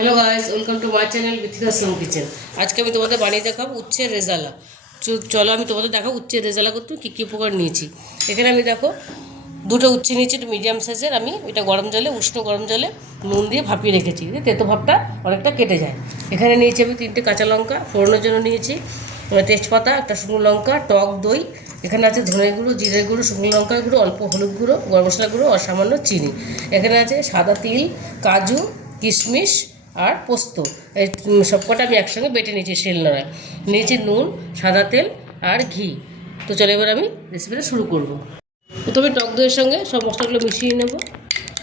Hello guys, welcome to my channel Bithika Som kitchen. आज के तुम्हारे बानिए देखाबो उच्छे रेजाला। चलो तुम्हारे देखो उच्छे रेजाला करते कि उपकार निয়েছি। এখানে আমি দেখো দুটো উচ্ছে নিয়েছি, একটু মিডিয়াম সাইজের। আমি এটা গরম জলে উষ্ণ গরম জলে নুন দিয়ে ভাপিয়ে রেখেছি, তেতো ভাবটা অনেকটা কেটে যায়। এখানে নিয়েছি আমি 3টে কাঁচা লঙ্কা, ফোড়নের জন্য নিয়েছি তেজপাতা, একটা শুকনো লঙ্কা, টক দই, এখানে আছে ধনে গুঁড়ো, জিরে গুঁড়ো, শুকনো লঙ্কা গুঁড়ো, অল্প হলুদ গুঁড়ো, গরম মশলা গুঁড়ো আর সামান্য চিনি। এখানে আছে সাদা তিল, কাজু, কিশমিশ আর পোস্ত। এই সবকটা আমি একসঙ্গে বেটে নিয়েছি শিলনোড়ায়। নিয়েছি নুন, সাদা তেল আর ঘি। তো চলো এবার আমি রেসিপিটা শুরু করব। প্রথমে টক দইয়ের সঙ্গে সব মশলাগুলো মিশিয়ে নেব।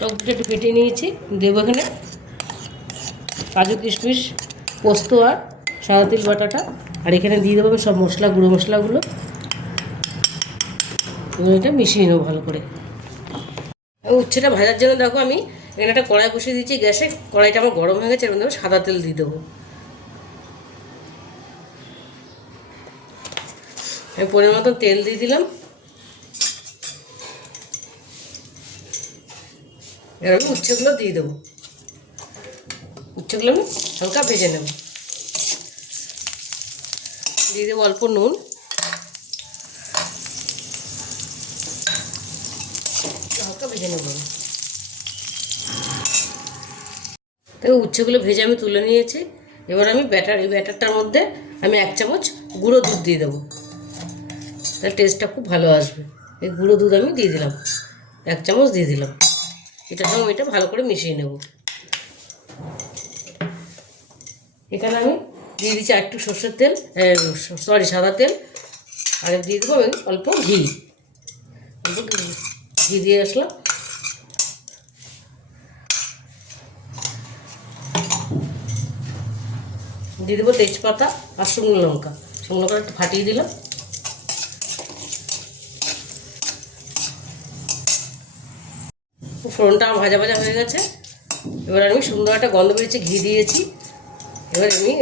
টক দইটা একটু ফেটিয়ে নিয়েছি, দেবো এখানে কাজু, কিশমিশ, পোস্ত আর সাদা তিল বাটাটা। আর এখানে দিয়ে দেবো সব মশলা, গুঁড়ো মশলাগুলো। এটা মিশিয়ে নেবো ভালো করে। উচ্ছেটা ভাজার জন্য দেখো আমি এখানে একটা কড়াই বসিয়ে দিয়েছি গ্যাসে। কড়াইটা আমার গরম হয়ে গেছে, এর মধ্যে সাদা তেল দিয়ে দেবো। আমি পরিমাণ মতো তেল দিয়ে দিলাম। এবার আমি উচ্ছেগুলো দিয়ে দেবো। উচ্ছেগুলো আমি হালকা ভেজে নেব। দিয়ে দেবো অল্প নুন, হালকা ভেজে নেব। তবে উচ্ছেগুলো ভেজে আমি তুলে নিয়েছি। এবার আমি এই ব্যাটারটার মধ্যে আমি 1 চামচ গুঁড়ো দুধ দিয়ে দেবো, তাহলে টেস্টটা খুব ভালো আসবে। এই গুঁড়ো দুধ আমি দিয়ে দিলাম, 1 চামচ দিয়ে দিলাম। এটার সঙ্গে এটা ভালো করে মিশিয়ে নেব। এখানে আমি দিয়ে দিচ্ছি একটু সর্ষের তেল, সাদা তেল, আর দিয়ে দেবো আমি অল্প ঘি। ঘি দিয়ে আসলাম। দিয়ে দেবো তেজপাতা আর শুকনো লঙ্কা। শুকনো লঙ্কা একটু ফাটিয়ে দিলাম। ফোড়নটা আমার ভাজা ভাজা হয়ে গেছে। এবার আমি সুন্দর একটা গন্ধ বেরিয়েছে, ঘি দিয়েছি। এবার আমি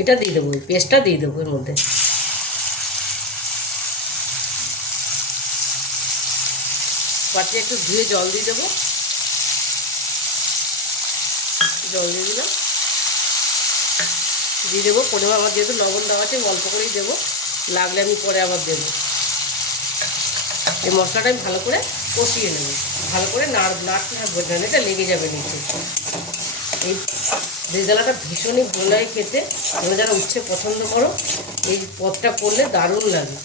এটা দিয়ে দেবো, পেস্টটা দিয়ে দেবো এর মধ্যে। পাত্রে একটু ধুয়ে জল দিয়ে দেবো। জল দিয়ে দিলাম। দিয়ে দেবো পরিমাণ, আমার যেহেতু লবণ দেওয়া আছে অল্প করেই দেবো, লাগলে আমি পরে আবার দেবো। এই মশলাটা আমি ভালো করে কষিয়ে নেব। ভালো করে নাড়তে থাকবো, না এটা লেগে যাবে নিচে। এই রেজালাটা ভীষণই ভালো লাগে খেতে। তোমরা যারা উচ্ছে পছন্দ করো এই পদটা করলে দারুণ লাগে।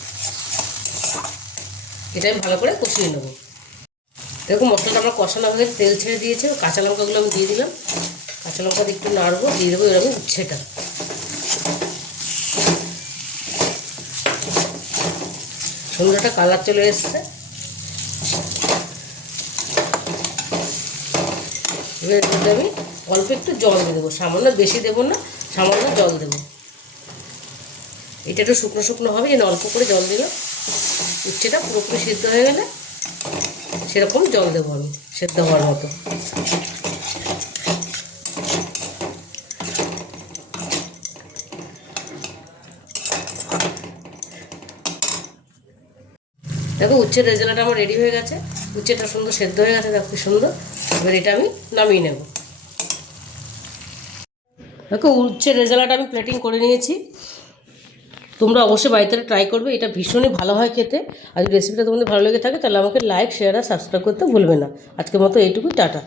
এটা আমি ভালো করে কষিয়ে নেবো। দেখো মশলাটা আমার কষানো হয়ে তেল ছেড়ে দিয়েছে। কাঁচা লঙ্কাগুলো আমি দিয়ে দিলাম। কাঁচা লঙ্কা দিয়ে একটু নাড়বো, দিয়ে দেবো এবার আমি উচ্ছেটা। সুন্দর একটা কালার চলে এসছে। এবার এর মধ্যে আমি অল্প একটু জল দিয়ে দেবো, সামান্য, বেশি দেবো না, সামান্য জল দেবো। এটা একটু শুকনো শুকনো হবে, যেন অল্প করে জল দিলাম। উচ্ছেটা পুরোপুরি সিদ্ধ হয়ে গেলে সেরকম জল দেবো আমি, সেদ্ধ হওয়ার মতো। দেখো উচ্ছের রেজালাটা আমার রেডি হয়ে গেছে। উচ্ছেটা সুন্দর সেদ্ধ হয়ে গেছে, দেখো কি সুন্দর। এবার এটা আমি নামিয়ে নেব। দেখো উচ্ছের রেজালাটা আমি প্লেটিং করে নিয়েছি। তোমরা অবশ্যই বাড়িতে ট্রাই করবে, এটা ভীষণই ভালো হয় খেতে। আর যদি রেসিপিটা তোমাদের ভালো লেগে থাকে তাহলে আমাকে লাইক, শেয়ার আর সাবস্ক্রাইব করতে ভুলবে না। আজকের মতো এইটুকুই, টাটা।